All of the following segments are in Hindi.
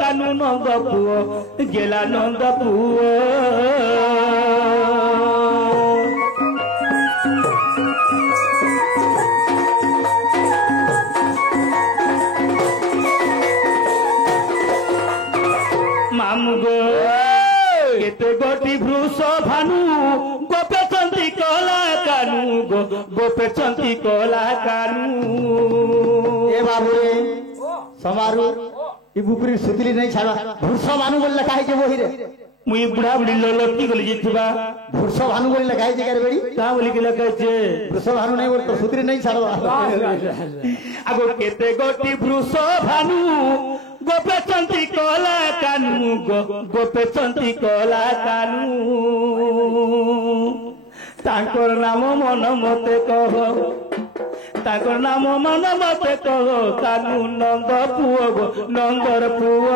कानू नंद पुओ गेला नंद पुओ मामू गो केते गोटी भ्रूष भानु गोपे चंदी कला कानू गोपे चंदी कला कानू ए बाबू रे समारू ई बुकरी सुतली नहीं छाड़ा भूष भानु बोल लिखा है जे वही रे मुई बुढ़ा बुढ़ी लटकी गली जितबा भूष भानु बोल लिखा है जे करे बेड़ी का बोली के लगे छे भूष भानु नहीं बोल तो सुतली नहीं छाड़ो आगो केते गोटी भ्रूष भानु गोपे चंदी कला कानू गोपे चंदी कला कानू तांकर नाम मन मते कह तांकर नाम मन मते कह कानू नंद पुओ गो नंदर पुओ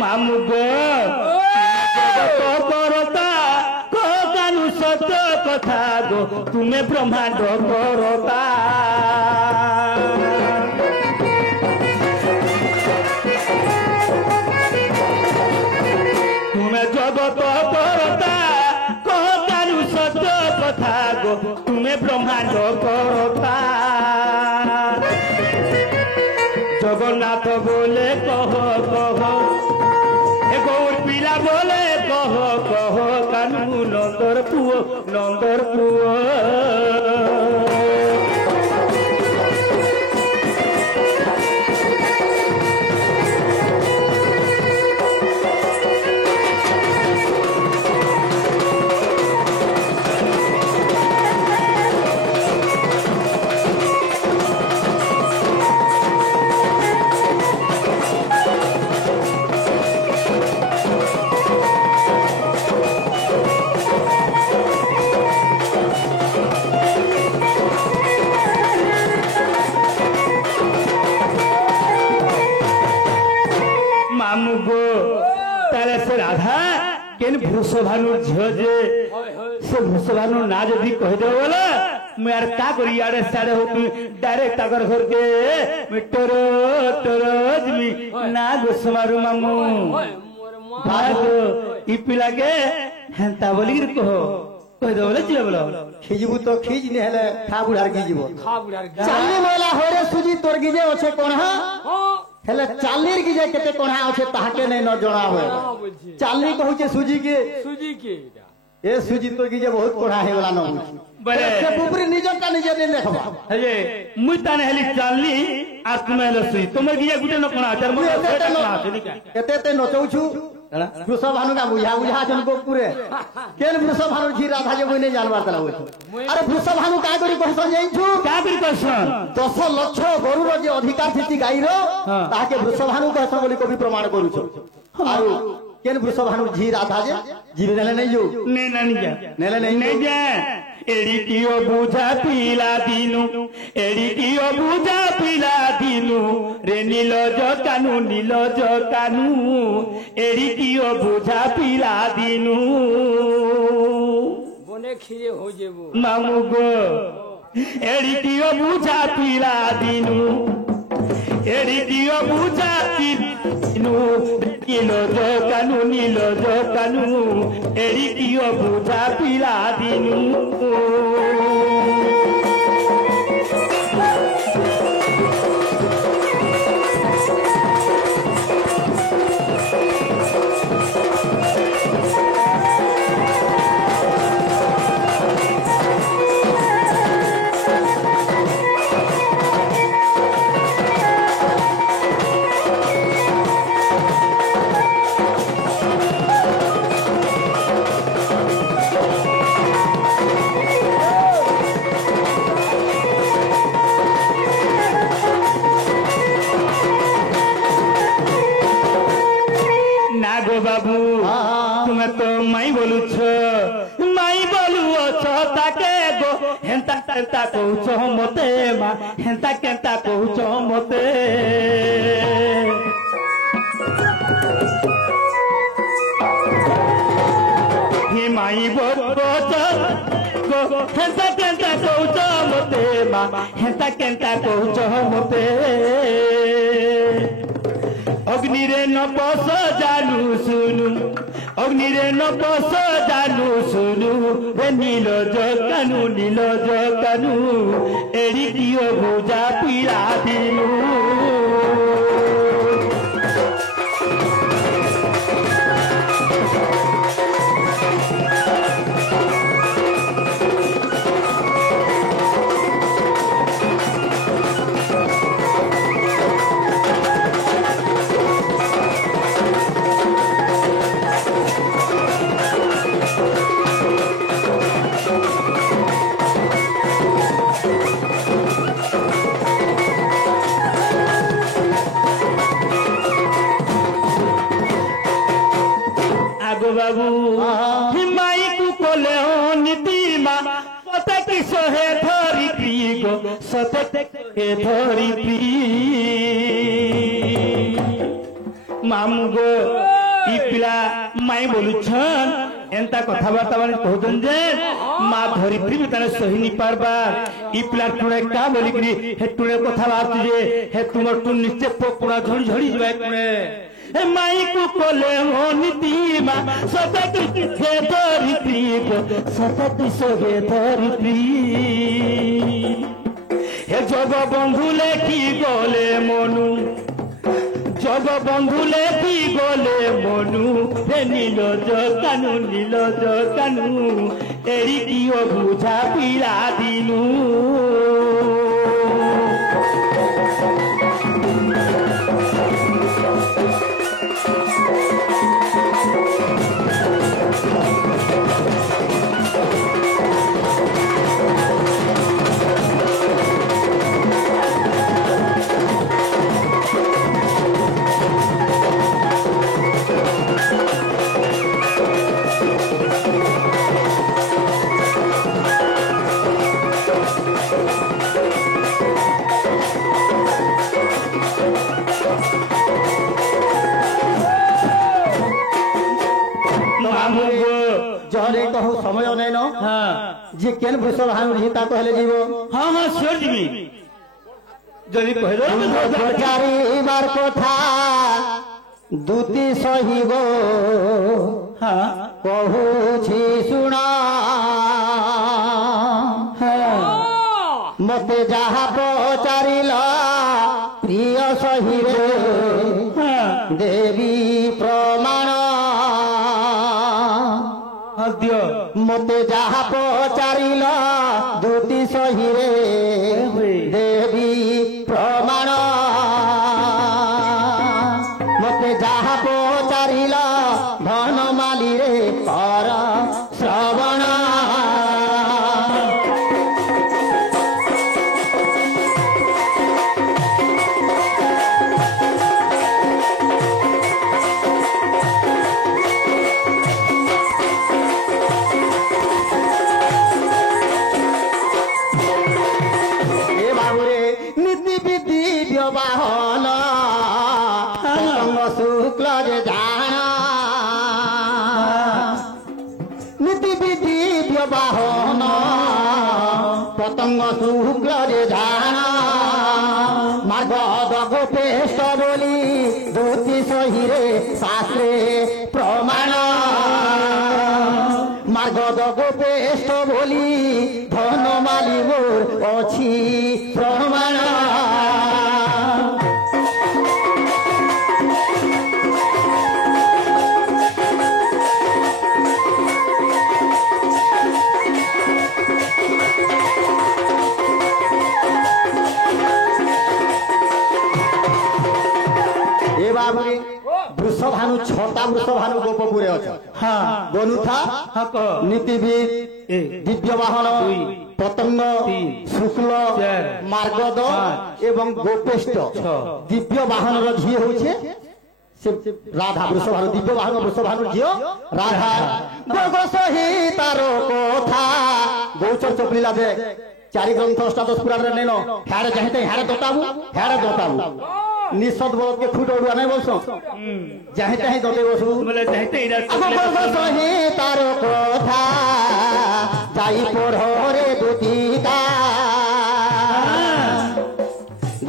मामू गो करता को कानू सत्य कथा गो तुम्हें ब्रह्मांड करता तुम्हें जगत करता को कानू सत्य कथा गो तुम्हें ब्रह्मांड करता जगन्नाथ बोले कह कह गौर पीला बोले कह कह कानू नंदर पुओ नंदर पुओ मामू गो ताले से राधा केन भूष भानु झियो जे से भूष भानु ना जदी कह दे बोले मैं यार का करी यारे सारे हो तू डायरेक्ट तागर घर के मैं टरो टरो जमी ना गोसमारू मामू भागो ई पिला के हेंता बोली रे कहो कह दे बोले जे बोलो खिजबू तो खिज ने हेले खा बुढ़ार खिजबो चाली मेला होरे सुजी तोर गिजे ओछे कोन हा हेले चालीर गिजे केते कोन हा ओछे ताके नै न जणा होय चाली कहू छे सुजी के ए सुजी तो गिजे बहुत कोन हा हेला न होई बरे से बुबरी निजका निजे ने देखबा हे मुई ताने हेली चालली आ तुमे लसुई तुमे गिजे गुटे न कोन आचार मो एते ते नचौ छु वृष भानु का बुझा बुझा जन गोपुरे केन वृष भानु जी राधा जे मुई नै जानबार तला होय अरे वृष भानु का करी कहसन जाई छु का करी कहसन 10 लाख गरुर जे अधिकार थिति गाईरो ताके वृष भानु कहसन बोली कवि प्रमाण करू छु आरो केन वृष भानु जी राधा जे जीवे नेले नै जो ने नानी जा नेले नै जा एड़ी कियो बुझा पीला दिनु एड़ी कियो बुझा पीला दिनु रे नीलज कानू एड़ी कियो बुझा पीला दिनु बने खिए हो जेबो मामू गो एड़ी कियो बुझा पीला दिनु एड़ी कियो बुझा दिनु नीलज कानू एड़ी कियो बुझा पीला दिनु माई बोलुछ माई बोलुछ ताके गो हेंता केंता कहूछ मते मा हेंता केंता कहूछ मते ही माई बोलुछ गो हेंता केंता कहूछ मते मा हेंता केंता कहूछ मते अग्नि रे न पस जानू सुनु अग्नि रे न पस जानू सुनु रे नील जकानु एड़ी दियो भुजा पीड़ा दिनु बाबू माई को कोले नीति मा सत की सोहे धरी पी गो सत के धरी पी मामू गो ई पिला माई बोलुछन एंता कथाबार्ता माने कहतन जे मा धरी पी तने सही नि पारबा ई पिला टुणे का बोली करी हे टुणे कथाबार्ता जे हे तुमर टु निश्चय पोकुड़ा झड़ी झड़ी जवे कुणे माई को कोले हो नीति मा सतत के धरी पी सतत सोगे धरी पी हे जग बंधु लेखी गले मनु जग बंधु लेखी गले मनु हे नील जकानु एड़ी कियो बुझा पीड़ा दिनु जहरे कहू समय नहीं न जे केन भूष भानु हिता कहले जीवो हां हां सिर जीवी जल्दी कह दो चारी बार कथा दूती सहिबो हां कहू छी सुना मते जहा पचारिला प्रिय सही रे देवी प्रमाण मते जहा पचारिल दूती सही रे देवी प्रमाण मते जहा पचारिल धन माली रे कर श्रवण बाहन शुक्ल जे जान नीति विधि बाहन पतंग शुक्ल जे जान मार्ग गोपेश बोली दूती सही रे शास्त्रे प्रमाण मार्ग गोपेश बोली धन माली मोर अछि प्रमाण वृषभानु छटा वृषभानु गोपपुरे अच्छा हाँ गनुथा हाँ कह नीतिविद दिव्य वाहन पतंग शुक्ल मार्गद एवं गोपेष्ट दिव्य वाहन झी होचे से राधा वृषभानु दिव्य वाहन वृषभानु झियो राधा गोगो सहितारो कथा गौचर चपलिला दे चारि ग्रंथ अष्टादश पुराण रे नेनो हारे चाहते हारे दोताबू निषद बोल के खुट उड़वा नहीं बोलसो चाहते हैं दोते बसु बोले चाहते इधर गोगो सहितारो कथा जाई पढ़ो रे दुतिका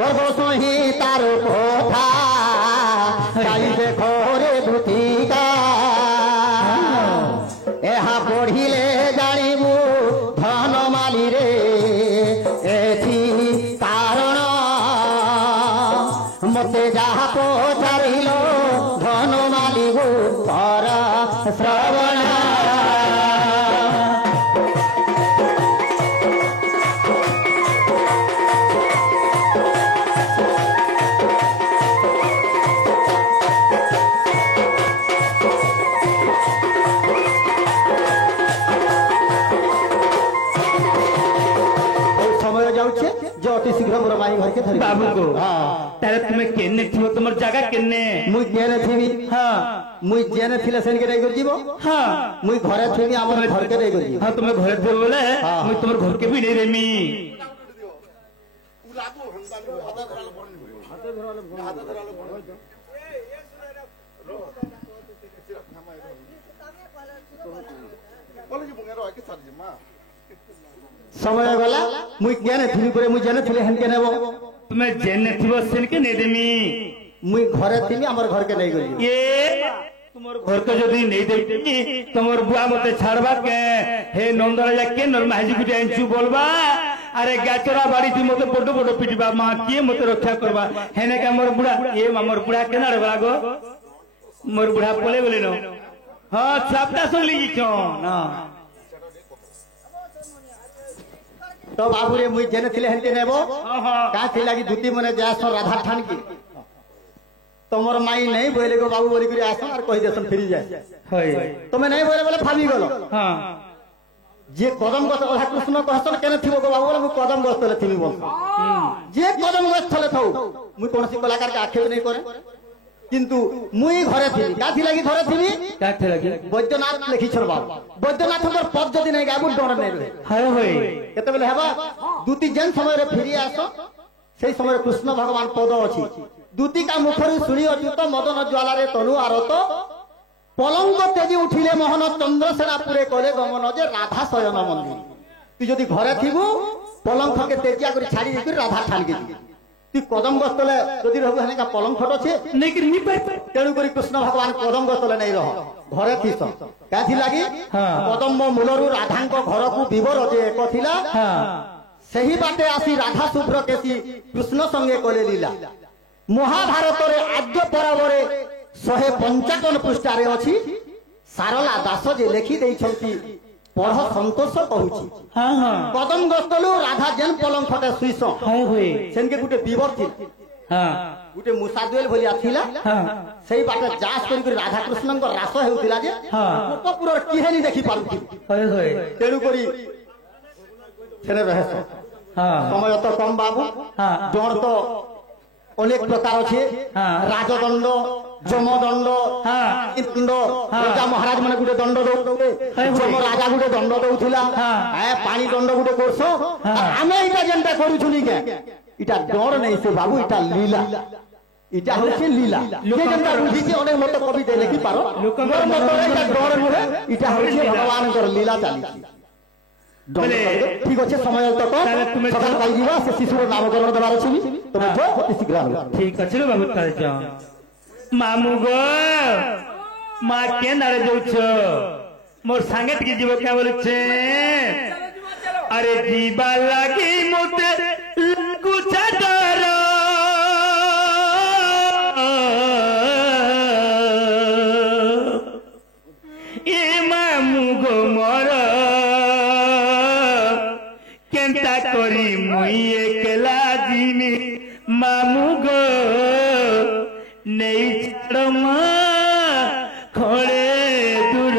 गोगो सहितारो कथा जाई देखो रे दुतिका एहा पढ़िले जानिबू धनमाली रे एथि कारण मते जाहा पचारिलो धनमाली गो कर श्रवण जो अति शीघ्र मोर माई घर के धरि बाबू को हां तारे तुम्हें केने थियो तुमर जगह केने मुई केने थिबी हां मुई जेने थिले सेन के नहीं कर जीवो हां मुई घरे थिबी हमर घर के नहीं कर जीवो हां तुम्हें घरे थे बोले मुई तुमर घर के भी नहीं रेमी समय गला मुई केने थिबी करे मुई जेने थिले हेन के नेबो तुम्हें जेने थियो सेन के नहीं देमी मुई घरे थिबी हमर घर के नहीं कर जीवो ये तुमर घर को जदी नहीं देती तुमर बुआ मते छाड़बा के हे नंदराजा के नरमाजी गुटे एंचू बोलबा अरे गाचरा बाड़ी थी मते बड़ बड़ पिटबा मां के मते रक्षा करबा हेने का मोर बुढ़ा ए मोर बुढ़ा केना रे बागो मोर बुढ़ा बोले बोले नो हां छापटा सुनली छो ना तो बाबू रे मुई जेने थिले हेन के नेबो हां का थिला की दुती मने जासो राधा ठान की तमर माई नहीं बोले गो बाबू बोली करी आसन और कहि देसन फिरी जाए होय तुम्हें नहीं बोले बोले फाबी गलो हां जे कदम गछ राधा कृष्ण कहसन केने थिबो गो बाबू बोले मु कदम गछ तले थिबी बोल जे कदम गछ तले थौ मुई कोनसी कलाकार के आखेब नहीं करे किंतु मुई घरे थिबी का थिला की घरे थिबी का थे लगे बैद्यनाथ लेखि छोड़ बाबू बैद्यनाथ हमर पद जदी नहीं गाबू डर नहीं रहे हाय होय केते बेले हेबा दुती जन समय रे फिरी आसो सेई समय कृष्ण भगवान पद अछि दूती का मुखरी शुणी अच्युत मदन ज्वाला रे तनु आरत पलंग तेजी उठिले मोहन चंद्रसेनापुरे कले गमन जे राधा शयन मंदिर तू जदि घरे थिबू पलंग के तेजिया करी छाड़ी देकर राधा ठान के तू कदम गस्तले जदि रहबू हने का पलंग खट छे नहीं कि नहीं पाई तेणु करी कृष्ण भगवान कदम गस्तले नहीं रह घरे थिस का थी लागी कदम मूलरू राधांक घर को विवर जे एक थिला सही बाटे आसी राधा शुभ्र केसी कृष्ण संगे कले लीला महाभारत रे आद्य परावरे 155 पृष्ठारे अछि सारला दास जे लेखि दैछंती पढ़ संतोष कहूची हां हां कदम गस्तलु राधा जेन पलंग खटे सुइस हाय होय सेन के गुटे विवर थी हां गुटे मुसादुएल भलिया थिला हां सही बाटे जास करी राधा कृष्णन को रास हेउतिला जे हां गोपपुर किहेनी देखि पारुथि होय होय तेणु करी सेने रहस हां समय तो कम बाबू हां जण तो अनेक प्रकार अच्छे राजदंड जमदंड दंड राजा महाराज माने गुटे दंड दौते जम राजा गुटे दंड दौथिला पानी दंड गुटे करसो आमे इटा जेंटा करूछुनी के इटा डर नहीं से बाबू इटा लीला इटा होचे लीला जे जेंटा बुझी के अनेक मत कवि दे लिखि पारो लोकन मत इटा डर नुहे इटा होचे भगवान कर लीला चाली ठीक अच्छे समय तक सकाल पाई जीवा से शिशुर नामकरण देवार अछि तमे जो अति शीघ्र ठीक अछि रे बाबू तारे जा मामू गो मा के नारे जाउछ मोर संगत की जीव क्या बोले छे अरे जीवा लागी मोते लागू छडर ए मामू गो मोर केंता करी मुई एकला जीनी मामू गो नहीं छड़मा खड़े दूर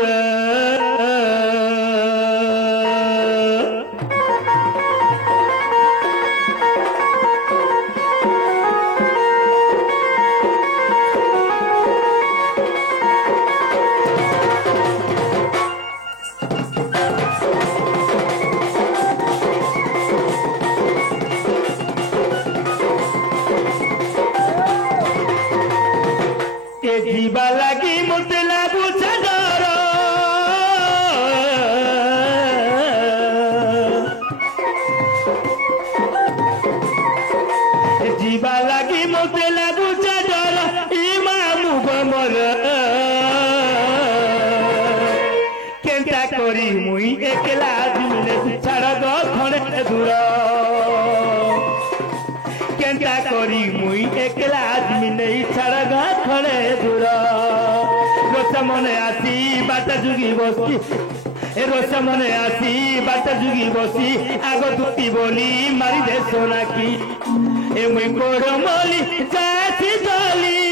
जीवा लगी मुझे लागू डर जीवा लगी मुझे लागू डर इमाम गमर केंटा करी मुई एकला दिने छाड़ दो खड़े दूर केंटा करी मुई एकला दिने छाड़ दो खड़े दूर रोसा मने आसी बाटा जुगी बसी ए रोसा मने आसी बाटा जुगी बसी आगो दुती बोली मारी दे सोना की ए मुई कोड़ो मोली जाती जली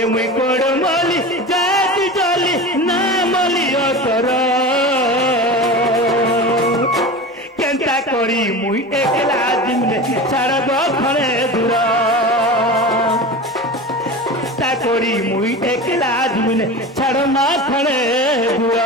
ए मुई कोड़ो मोली जाती जली ना मोली अतर केंटा करी मुई एकला दिने छाड़ दो खड़े दूर ता करी मुई एकला दिने छाड़ ना खड़े दूर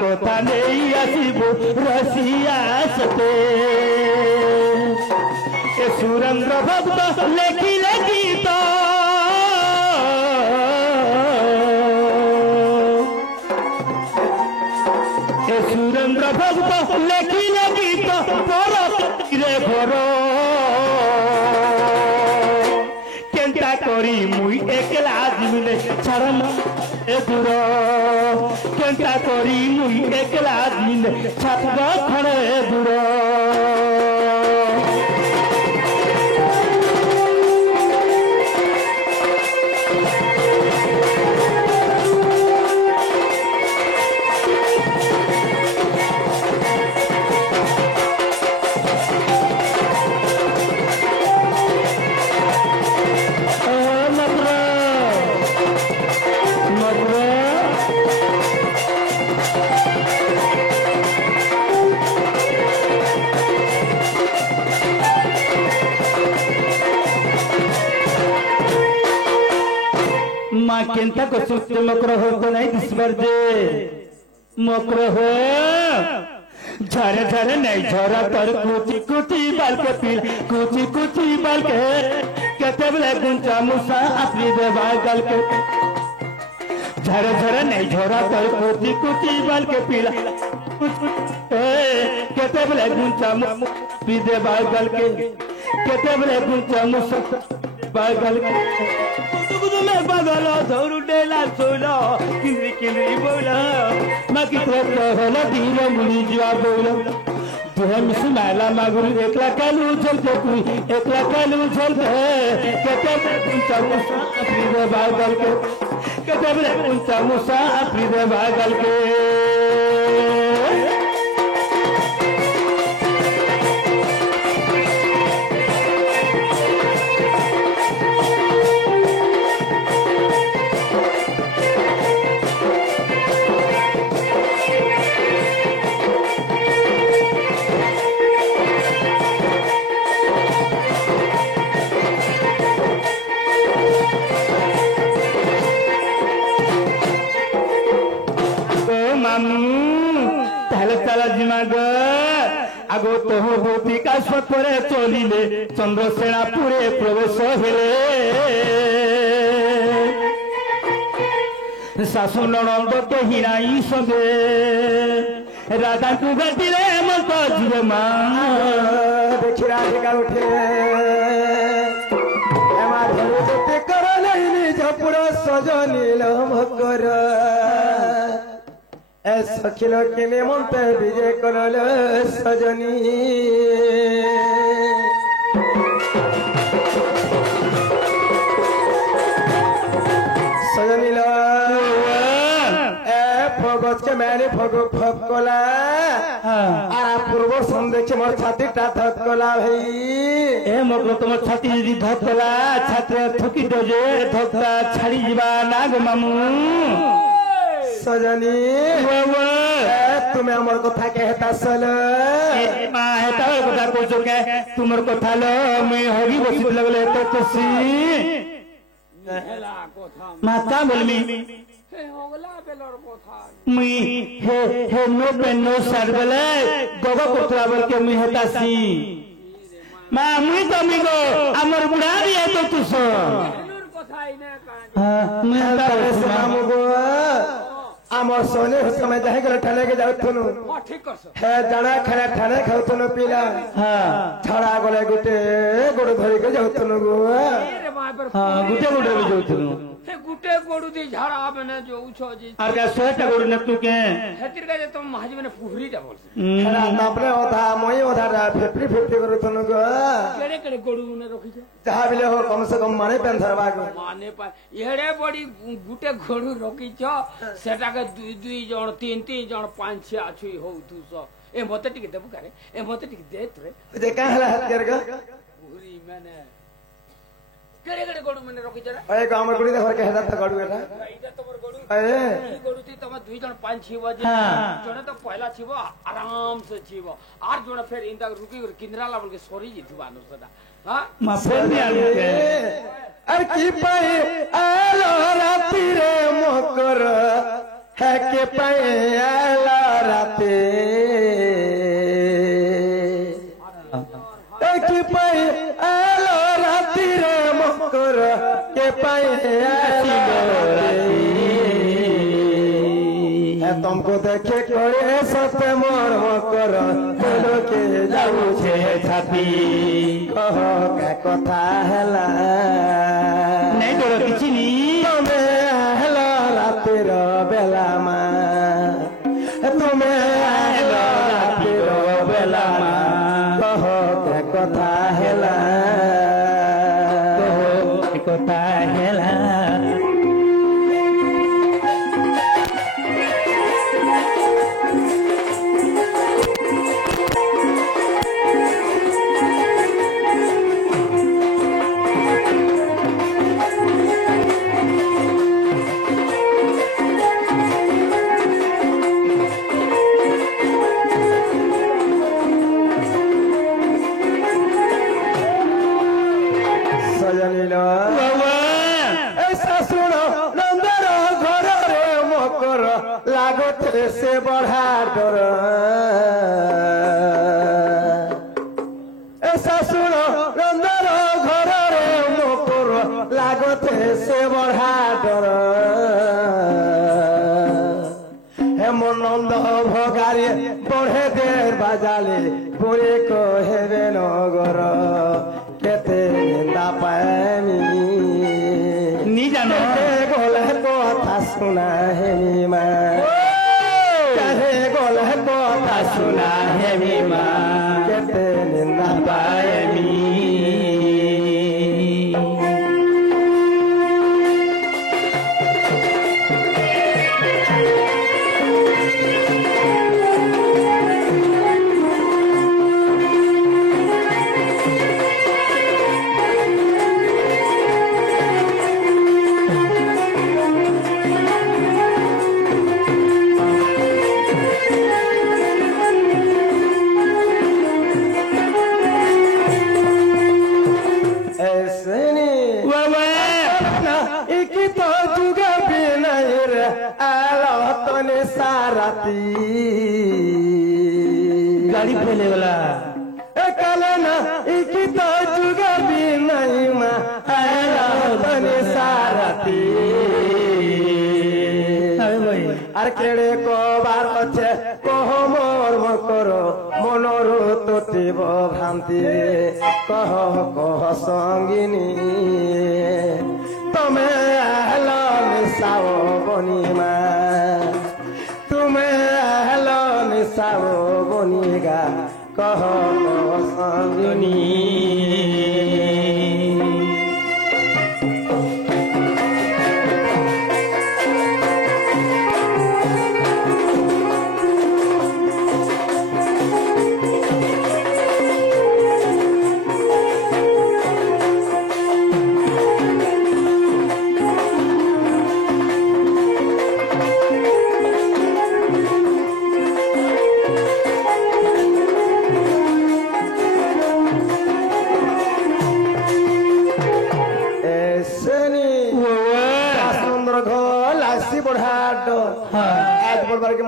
কথা নেই আসিব রসিয়া সতে এ সুরেন্দ্র ভক্ত লেখিলে গীত এ সুরেন্দ্র ভক্ত লেখিলে গীত পরে ঘর কেনটা করি মুই একলা জীবনে ছাড় এ দূর কেনটা করি মুই একলা দিন ছাত্র খড়ে দূর केंता को सुस्ते मकर हो तो नहीं दिसबर दे मकर हो झरे झरे नहीं झरा तर कुची कुची बाल के पील कुची बाल के कहते बोले गुंचा मुसा अपनी देवाल गल के झरे झरे नहीं झरा तर कुची बाल के पीला कहते बोले गुंचा अपनी देवाल गल के कहते बोले गुंचा मुसा बाल गल के में बगल धरू डेला सोलो किंद्री किंद्री बोला माकी तो होला धीरे मुनी जीवा बोला तुहे मिस माला मागुर एकला कालू चल के तू एकला कालू चल के कहते उनका मुसा अपनी दे बागल के कहते बोले उनका मुसा अपनी दे बागल के आगो तो विकास परे चलिले चंद्रसेनापुरे प्रवेश हेले শাশু ননদ কে হিরাই সঙ্গে রাধা তু গাটিরে মত জিরে মা দেখি রাধিকা উঠে এমা ধরে যেতে কর নাই নিজ পুর সজনী মকর এ সখিল কিনে মন্তে বিজে করল সজনী সজনী ফগজ কে মেরে ফগ ফকলা আর পূর্ব সন্দেশে মোর ছাতিটা ধকলা ভাই এ মগ্ন তোমার ছাতি যদি ধকলা ছাত্র ঠকি দে ধকটা ছাড়ি যা না গো মামু সজনী তুমি আমার কথা কেহতা সল মা হেতা কথা কইছো কে তোমার কথা লো মুই হরি বসি লাগলে তো খুশি মা কা বলমি মুই হে হে নো পেন নো সার বলে গগো কোতরা বল কে মুই হেতাছি মা মুই তো মি গো আমার বুড়া রে তো তুস মুই হেতা মামু গো আমার সোনে সময় যাই গেল ঠানে কে যাউথनु হে জানা খানা ঠানে খাউথनु পিলা ছড়া গলে গুটে গোড় ধরি কে যাউথनु গো গুটে গুটে যাউথनु गुटे गोड़ू दी झाड़ा बने जो उछो जी আর কা সোটা গড় ন তু কে हेतिर का जे तुम महाजी बने पुहरी जा बोल হেরা তাপরে ওধা মই ওধাটা ফেফড়ি ফেফড়ি করুথनु গো केड़े केड़े गोड़ू ने रखी जा যাহা বিলে हो कम से कम माने पेन धरबा गो माने पा एड़े बड़ी गुटे गोड़ू रखी छ सेटा के दुई जण तीन जण पांच छह आछुई हो तू सो ए मते टिके देबु करे ए मते टिके दे तरे जे काहला हाथ कर गो पुहरी मैंने केड़े केड़े गोड़ू मैंने रखी जरा ओए गाम गुड़ी दे घर के हेदा त गडू एटा इटा तोर गोड़ू ए गोड़ू ती तम दुई जण पांच छह बजे जणे तो पहला छिबो आराम से छिबो आर जण फेर इंदा रुकी किंद्रा ला बोल के सोरी जिथु बानो सदा हां मा फेर नि आलू के अरे की पाए आलो राती रे मकर है के पाए आलो राती की पाए आलो राती रे मकर के पाए आलो राती है तुमको देखे करे सते मोर मकर बोलो के जाऊ छे छाती कह का कथा हला नहीं तो किछि नी तुमे हला रातिर बेला मा तुमे हला रातिर बेला मा कह का कथा हला तो কথা হেলা से बढ़ा डर ऐसा सुनो रंदर घर रे मोकर लागते से बढ़ा डर हे मन नंद भगारी बढ़े देर बाजाले बुरे को हेवे नगर केते निंदा पाएनी नी जानो गोले कथा सुना है मा गोल कथा सुना है मा केते निंदा पाएनी गाड़ी फैले वाला कलना इकी तो जुगा भी नहीं मा आला बने सारती আর কেড়ে কবার আছে কহ মোর মকর মনরু তোটিব ভ্রান্তি কহ কহ সঙ্গিনী তুমি হেল নিশাও বনিমা তুমি হেল নিশাও বনিগা কহ কহ সঙ্গিনী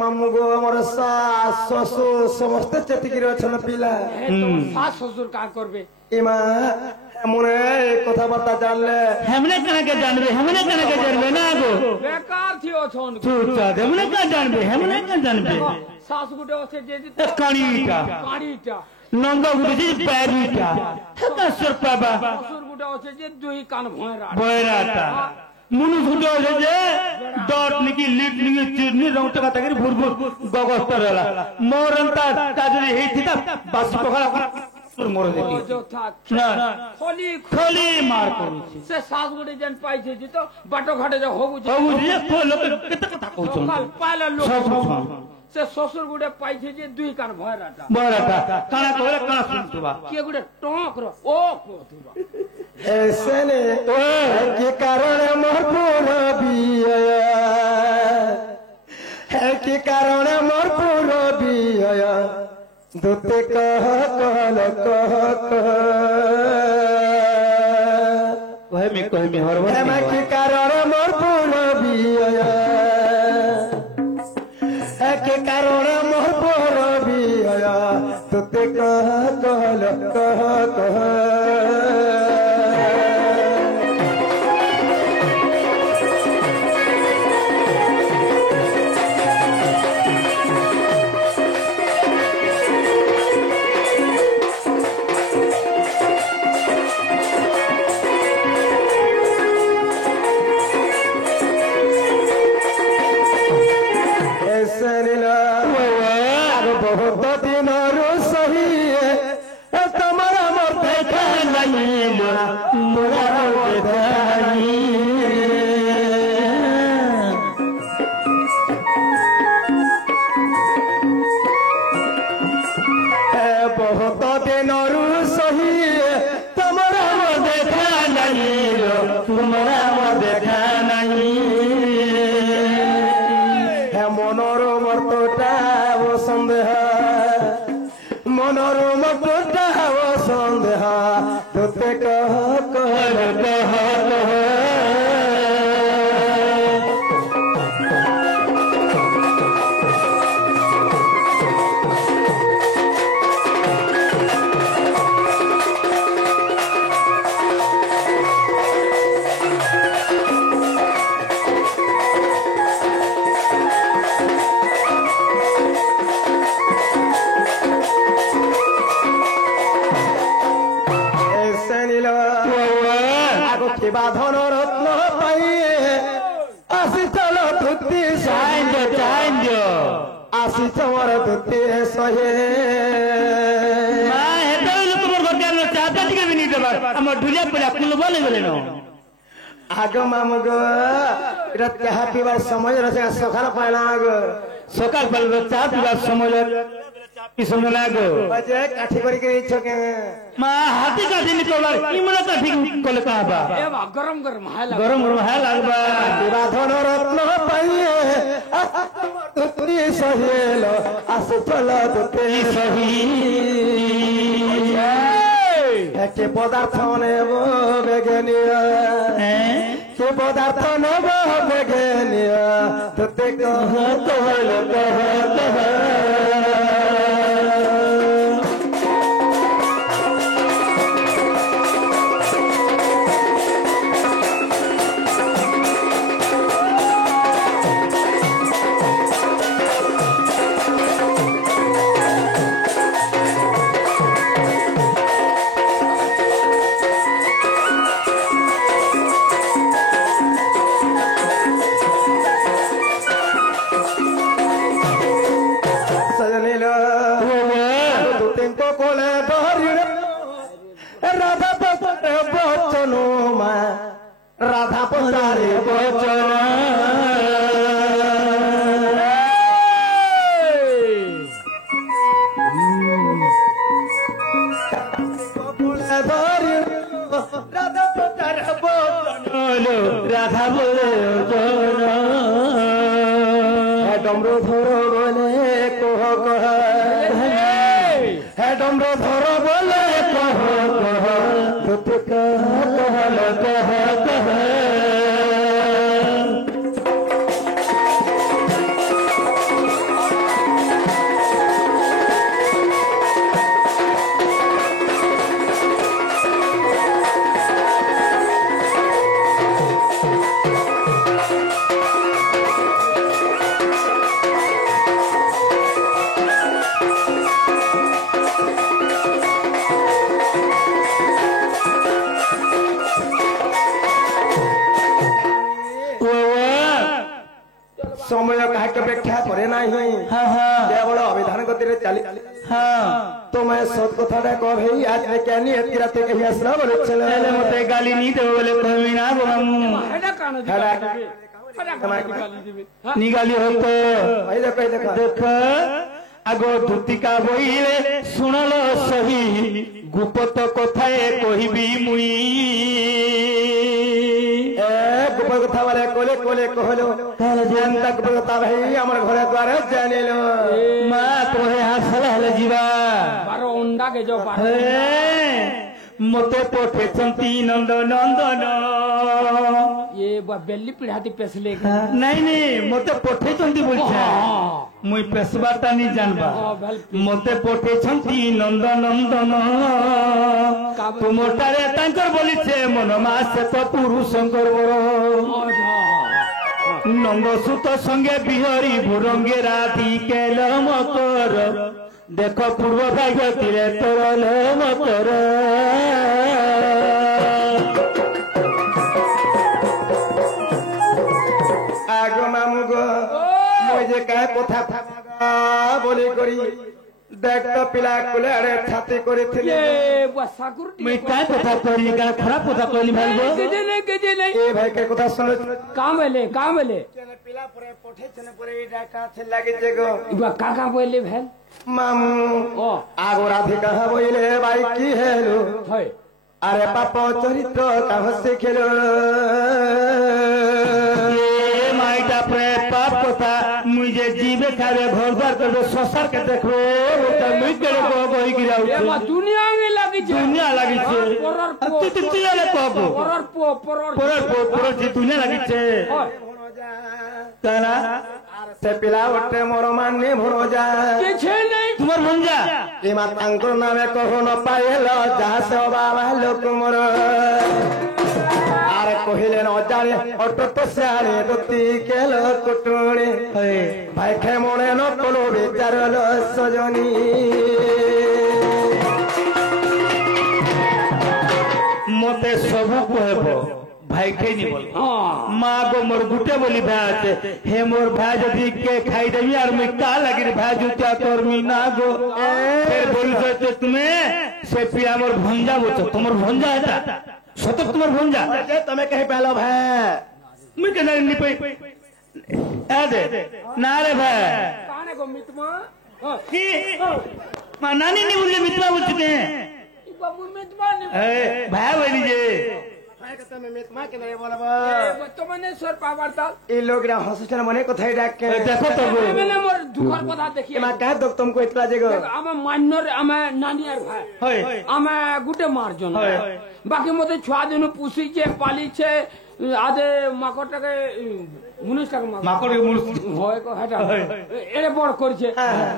মামু গো আমার শাশ শ্বশুর সমস্ত চেতিকি অছেন পিলা শাশ শ্বশুর কাজ করবে ইমা মনে কথাবার্তা জানলে হেমনে কেনাকে জানবে হেমনে কেনাকে জানবে না গো বেকার থি অছন চুপচাপ হেমনে কে জানবে হেমনে কে জানবে শাশ গুটে আছে যে কাড়িটা কাড়িটা নঙ্গা গুটে যে ব্যারিটা হেতা সরপাবা শ্বশুর গুটে আছে যে দুই কান ভয়রা বয়রাটা মুনু গুটে আছে যে ডট নিকি লিট নিকি চিরনি রংটা কাটাকে ভুরভুর গগস্তরলা মোরন্তা তাজরি হেইতিতা বাস পখলা তোর মোর দেখি না খলি মার করুছি সে শাশ গুটে যেন পাইছে যে তো বাটো ঘাটে যে হবু যে তো লোক কেতে কথা কইছন পাইলা লোক সব সে শ্বশুর গুটে পাইছে যে দুই কান ভয়রাটা বয়রাটা কানা কইলে কানা শুনতুবা কে গুটে টক র ও কোতুবা এসেনে কি কারণে মোর পুর বিয়ে কি কারণে মোর পুর বিয়ে দুতে কহ কহল কহ কহমি হরব কি কারণে মোর পুর বিয়ে কি কারণে মোর পুর বিয়ে দুতে কহ কহল কহ কহ बहुत दिन सही तुम्हारा मोर देखा नहीं मोरा बहुत दिन सही तुम्हारा मोर देखा नहीं तुम्हारा मोर देखा नहीं है मनोरम तोटा সন্দেহ মনোরম কোটাও সন্দেহ তোতে কহ কহ কহ কহ বাঁধন রত্ন পাইয়ে আসি চল ধুতি আসি তোমার ধুতি সহে আমার ঢুলিয়া পড়া কুল বলে গেলে না আগ মামু গো এটা চাহা পিবার সময় রয়েছে সকাল পাইলা গো সকাল পাইলা চা পিবার সময় পিছন লাগো বাজে কাঠি করে ইচ্ছ কে মা হাতি কাঠি নিকলা ইমরা কাঠি কলে কাবা এবা গরম গরম হালা গরম গরম হাল লাগবা বাঁধন রত্ন পাইয়ে তুই সহেল আসে চল তুই সহি কে পদার্থ নেব বেগে নিয়া কে পদার্থ নেব বেগে নিয়া তোতে কহ কহল কহ কহ सजनीला तू तिनको कोले धरिण राधा पचारे बचन माँ राधा पचारे बचन राधा पचारे बचन राधा बोले डमरू धर बोले कह कह है डमरू धर बोले कह कह तुत कहल कह कह समय काहे व्याख्या करे नाही केवल अभिधान गति चली तो मैं सत कथा कह भाई आज में क्या नहीं एती रात के आसरा बोले चले मते गाली नहीं देबो बोले कहबी ना बोलम हेडा कान दे नी गाली हो तो भाई देखो देख आगो धुतिका बहिले सुनलो सही गुप्त कथाए कहबी मुई गोबर कथा वाले कोले कोले कहलो जान तक बता भाई हमर घरे द्वारे जानिलो मां तोहे हासला हले जीवा बारो अंडा के जो बारो मते पठेचंती नंद नंदन ये बेल्ली पिढ़ाती पेसले नहीं नहीं मते पठेचंती बोलछे मुई पेसबाटा नहीं जानबा मते पठेचंती नंद नंदन तुमटारे तांकर बोलिछे मन मासे तो पुरुषंकर बर नंदसुत संगे बिहरी भुरंगे राधी केल मकर देख पूर्व भाग्य तीरे तोरल मकर आग मामू गो मुझे कहे कथा बोली करी देख तो पिला कुले अरे छाती करे थे ये बसाकुर मैं काय कथा करी का खराब कथा कहली भाई गो के नहीं ए भाई के कथा सुन काम वेले पिला परे पठे छने परे डाका थे लागे जेगो इबा काका बोले भेल मामू ओ आगो राधिका बोले भाई की हेलो है अरे पाप चरित्र का हसे खेलो ये माइटा प्रे पाप कथा मुझे जीवे खावे घर द्वार कर ससर के देखो त मुई करे को गई गिराउ ये बा दुनिया में लगी छे दुनिया लगी छे तू तू चिले कहबो परर जी दुनिया लगी छे तना से पिला उठे मोर माने भरो जा के छे नहीं तुम्हार भंजा ए मात अंकुर नामे कहो न पाएलो जहाँ से बाबा लोक मोर आरे कहिले न जाने ऑटो तो सारे दोती केलो कुटुणे भाई खे मोने न कोलो विचारलो सजनी मते सब कहबो भाई के नहीं बोल माँ गो मोर गुटे बोली भाई আছে हे मोर भाई जदी के खाई देबी और मैं का लगी रे भाई जुतिया तोर मी ना गो फिर बोल से तुम्हें से पिया मोर भंजा बोचो तुम्हार भंजा है ता सत तुम्हार भंजा जे तमे कहे पहलो भाई मैं कहना नहीं पे आ दे ना रे भाई काने को मितमा की मां नानी नहीं बोले मित्रा बोलते हैं इबा मितमा नहीं ए भाई बोली जे तमे मितमा के नहीं बोलबा तो मैंने सर पावरता ई लोग रा हंसचन मने कथाई डाक के देखो तो मैंने मोर दुखर कथा देखिए मा कह दो तुमको इतना जगह आमे मान्यर आमे नानियार भाई होय आमे गुटे मारजन बाकी मते छुआ दिन पुसी छे पाली छे आदे माकटके 19 টাকা মাকড় মুরস হয় কো হাটা এরে বড় করছে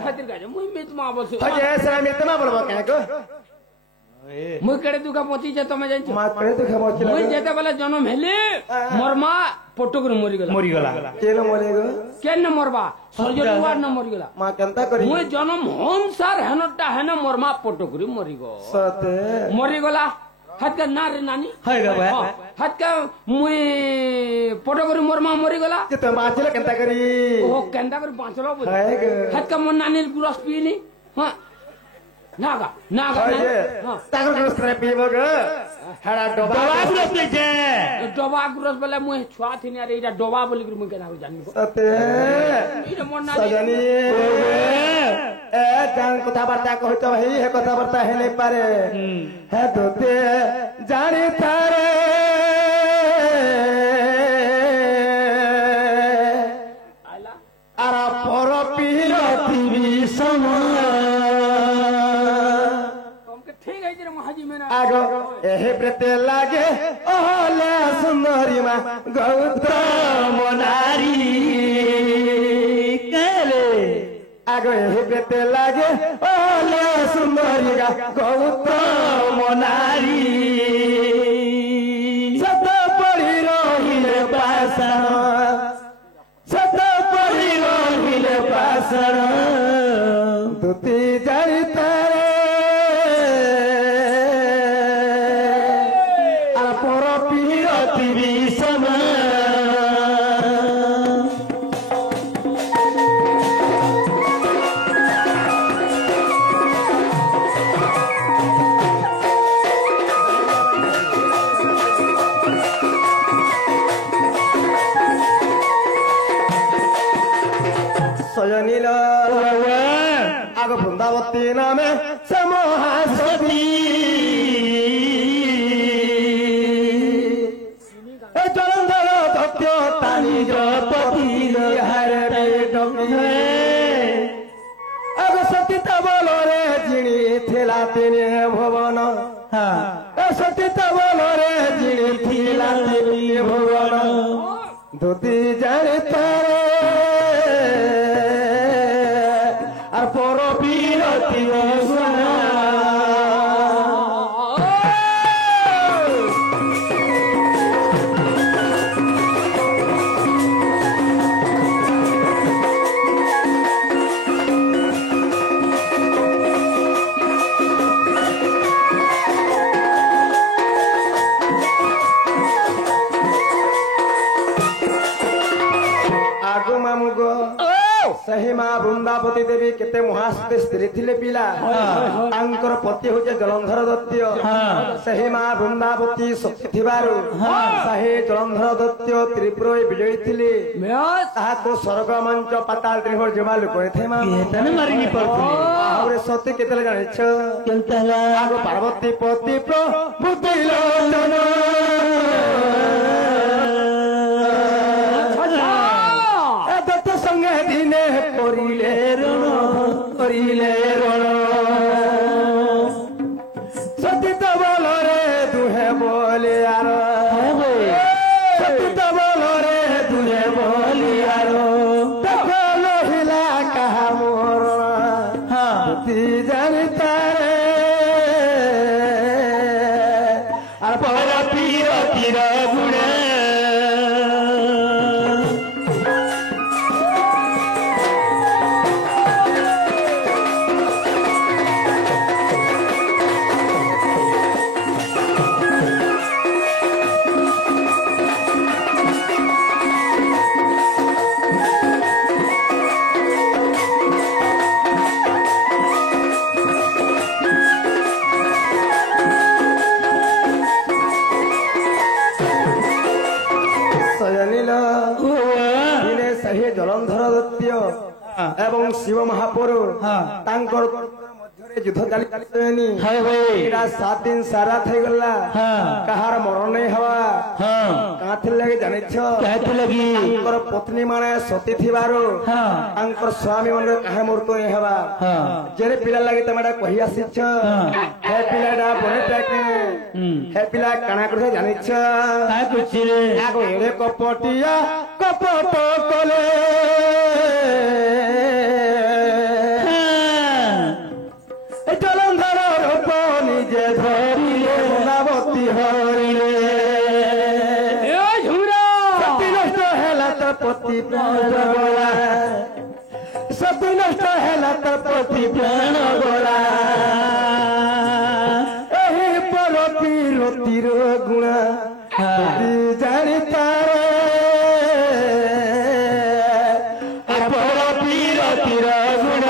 খাতির কাজে মুই মিতমা বলছি হজে এসে মিতমা বলবো কেন কো মুই কেড়ে দুকা পচি যে তুমি জানছো মা করে তো খাবো ছিল মুই যেতে বেলা জন্ম হেলি মোর মা পটকরে মরি গলা মরি গলা কেন মরে গো কেন মরবা সর্জরি ওয়ার না মরি গলা মা কেনতা করি মুই জন্ম হন সার হেনটা হেন মোর মা পটকরে মরি গো সতে মরি গলা हाथ का ना रे नानी हाय गा बा हाथ का मुई पटो करी मोर मां मरी गला ଯେ ତମେ ବାଞ୍ଚିଲ କେନ୍ତା କରି ओ केंदा कर बांचलो बोल हाय गे हाथ का मोर नानी गुरस पीली हां नागा नागा हाय ଯେ हां ତାଙ୍କର ଗ୍ରସ୍ତରେ ପିଇବ ଗ ହେଡା ଡବା दवा गुरस पे जे डबा गुरस बोले मुई छुआ थिनी अरे इटा डबा बोली कर मुई केना जानी ସତେ इटा मोर नानी ସଜনী ଏ ଜାଣ କଥାବାର୍ତ୍ତା କହୁଛ ହେଇ ହେ କଥାବାର୍ତ୍ତା ହେଇ ନାଇଁ ପାରେ ହେ ତୋତେ ଜାଣିଥାରେ आला ଆର ପର ପିରତି ବିଷମ तुमके ठीक है जे महाजी में ना ଆଗ ଏହେ ପ୍ରେତେ ଲାଗେ ଓହଲେ ସୁନ୍ଦରୀ ମା ଗୌତମ नारी केले ଆଗ ଏହେ ପ୍ରେତେ ଲାଗେ ଓହଲେ ସୁନ୍ଦରୀ ଗା ଗୌତମ नारी ସତ ପଡ଼ି ରହିଲେ पाषाण ସତ ପଡ଼ି रोहिले पाषाण ତୁତି ଜାଣିଥାରେ ଆର ପର ପିରତି विषम ସଜନୀଲ ଆଗ ବୃନ୍ଦାବତୀ ନାମେ ସେ ମହାସତୀ ଏ ଜଳନ୍ଧର ତଥ୍ୟ ତାନି पति ହାରେ ଆଗ ସତୀ ତା ବଳରେ ଜିଣି ଥିଲା ତିନି ଭୁବନ ଏ ସତୀ ତା ବଳରେ ଜିଣି ଥିଲା ତିନି ଭୁବନ ଧୋତି ଜାଣିତାରେ আর পর বিরতি আগো মামুগ ସେହି ମା ବୃନ୍ଦାବତୀ ଦେବୀ କେତେ ମହାସ୍ତେ ସ୍ତ୍ରୀ ଥିଲେ ପିଲା ତାଙ୍କର ପତି ହଉଛି ଜଳନ୍ଧର ଦତ୍ୟ ସେହି ମା ବୃନ୍ଦାବତୀ ଶକ୍ତି ଥିବାରୁ ସେହି ଜଳନ୍ଧର ଦତ୍ୟ ତ୍ରିପୁର ବିଜୟୀ ଥିଲେ ତାହାକୁ ସ୍ୱର୍ଗ ମଞ୍ଚ ପାତାଳ ତ୍ରିଭୁଜ ଜମା ଲୋକ କହିଥାଏ ମା तने मारिनी पड़थुनी ଆହୁରି ସତୀ କେତେବେଳେ ଜାଣିଛ केनता ଆଗ ପାର୍ବତୀ ପତି ପ୍ରଭୁ ତ୍ରିଲୋଚନ দত্ত সঙ্গে দিনে করিলে রণ সতীত বলরে দুহে বলে আর সতীত বলরে দুহে বলি আর দেখ নহিলা কাহা মোর তুই জানিতারে আর পর পিরতির গুণে ଦିନେ ସେହି ଜଳନ୍ଧର ଦତ୍ୟ ଏବଂ ଶିବ ମହାପୁରୁ ତାଙ୍କର ମଧ୍ୟରେ ଯୁଦ୍ଧ ଚାଲିନି ଏଇଟା 7 ଦିନ ସାରା ଥଇଗଲା କାହାର ମରଣ ନେଇ ହବା କାହାଥିର ଲାଗି ଜାଣିଛ ତାଙ୍କର ପତ୍ନୀ ମାନେ ସତୀ ଥିବାରୁ ତାଙ୍କର ସ୍ୱାମୀ ମାନେ କାହା ମୃତ୍ୟୁ ନେଇ ହବା ଯେ ପିଲା ଲାଗି ତମେ ଏଟା କହି ଆସିଛ ହେ ପିଲାଟା ବନେଟା ହେ ପିଲା କାଣା କଥା ଜାଣିଛ ଆଗ ଏଡେ କପଟିଆ କପଟ କଲେ জলন্ধর রূপ নিজে ধরিলে বৃন্দাবতী হরিলে সতী নষ্ট হেলা তোর পতি প্রাণ গলা সতী নষ্ট হেলা তোর পতি প্রাণ গলা এই পর পীর তীর গুণ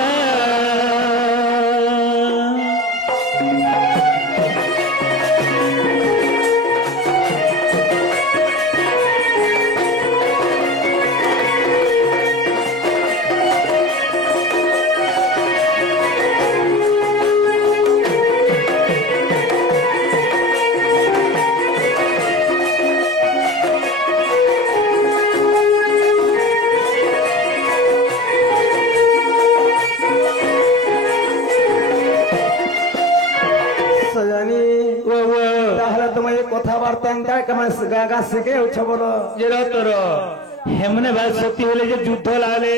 সজানি তাহলে তোমার এই কথাবার্তা কেমন গাগা শিখে উঠছে বলো যেটা তোর হেমনে ভাই সত্যি হলে যে যুদ্ধ লাগলে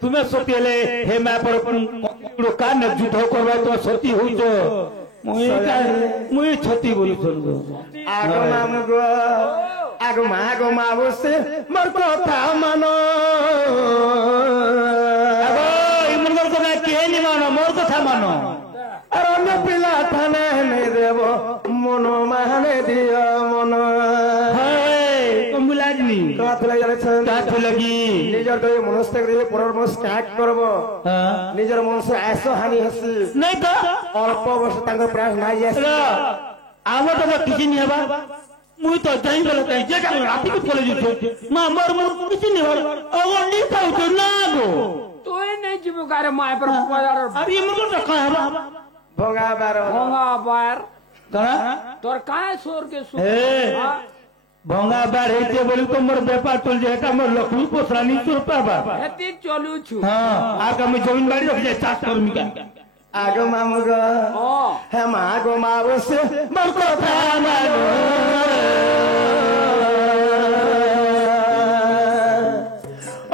তুমি সত্যি হলে হে মা পর কান যুদ্ধ করবা তোমার সত্যি হইছ মুই ছতি বলি শুনবো আগো মামু গো আগো মা বসে মোর কথা মানো ইমন কথা কে নি মানো মোর কথা মানো আর অন্য পিলা থানে নেই দেব মন মানে দিও মন কমুলাজনি কাথ লাগি যাচ্ছেন কাঠ লাগি নিজের দই মনস থেকে দিয়ে পরের মনস কাট করব নিজের মনস আইসো হানি হসি নাই তো অল্প বর্ষ তাঙ্কর প্রাণ নাই আসি আমার তো কিছু নি হবা মুই তো যাই বলে তাই যে কাল রাতি কো চলে যেতে মা মোর কিছু নি হল অগর নি খাও তো না গো তুই নেই জীব কারে মায় পর পয়ার আর ইমন কথা কয় হবা ভঙ্গা বার ভঙ্গা বার কানা তোর কায় সোর কে সু ভঙ্গা বার হইতে বলি তোমার ব্যাপার চল যে এটা আমার লক্ষ্মী পোষানি তোর পাবা হেতি চলুছু হ্যাঁ আর আমি জমিন বাড়ি রাখি চাষ করবি কেন আগো মামু গো হে মা গো মা বসে মোর কথা মানো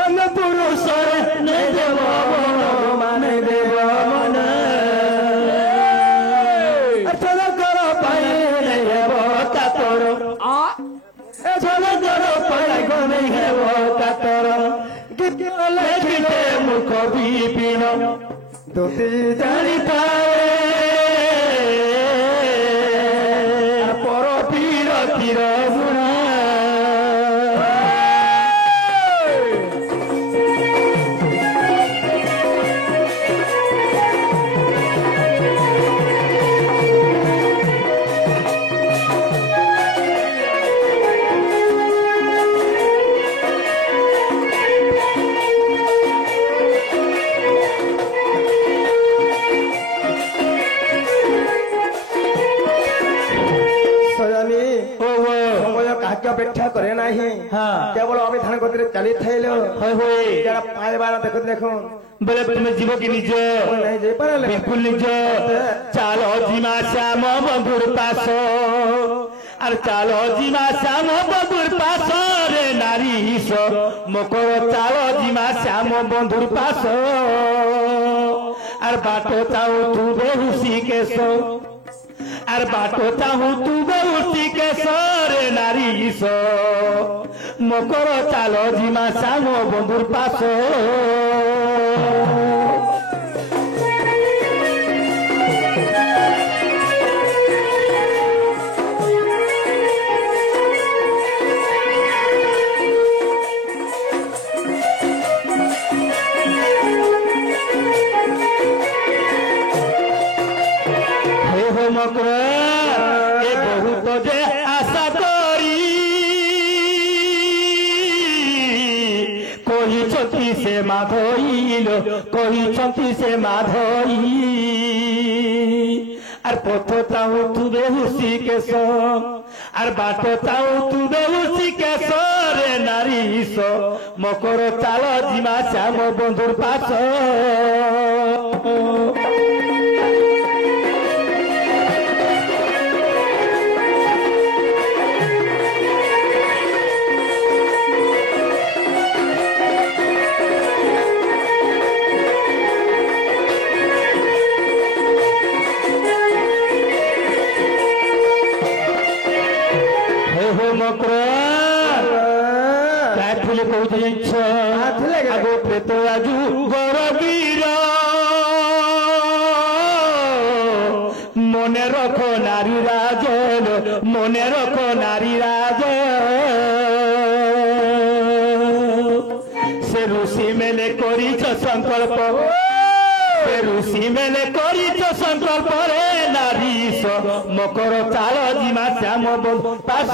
অন্য পুরুষরে নেই দেব মন মানে দেব মন চল কর পাই নেই হেব কাতর চল কর পাই গো নেই হেব কাতর গীত লেখিলে মুখ বিপিন দুটি জানি পর পীর তীর গুণ অপেক্ষা করে নাহি কেবল অবিধান গতিরে চালি থাইল যারা পাইবার দেখুন দেখুন বলে তুমি জীব কি নিজ বিলকুল নিজ চালো জিমা শ্যাম বন্ধুর পাশ আর চালো জিমা শ্যাম বন্ধুর পাশ রে নারী মকর চালো জিমা শ্যাম বন্ধুর পাশ আর বাট চাও তু বেহুসি কেশ আর বাট চাহু তু বেহুসি কেশ রে নারী মকর চালো জিমা শ্যাম বন্ধুর পাশ মকর এ বহুত যে আশা করি কহিছন্তি সে মাধইল কহিছন্তি সে মাধই আর পথ চাও তু বেহুসি কেশ আর বাট চাও তু বেহুসি কেশ রে নারী মকর চাল জিমা শ্যাম বন্ধুর পাশ আগো প্রেত আজু গরবীর মনে রখো নারী রাজ মনে রখো নারী রাজ সে ঋষি মেলে করিছ সংকল্প ঋষি মেলে করিছ সংকল্প রে নারীশ মকর চাল জিমা শ্যাম পাশ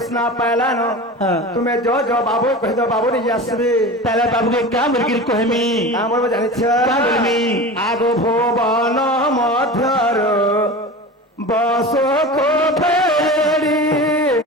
कृष्णा पहला न तुम्हें जो जो बाबू कह दो बाबू नहीं आसबे তাহলে বাবুকে কাম বিক্রি কহমি আমার জানিছ কাম বলমি আগ ভুবন মধ্যর বস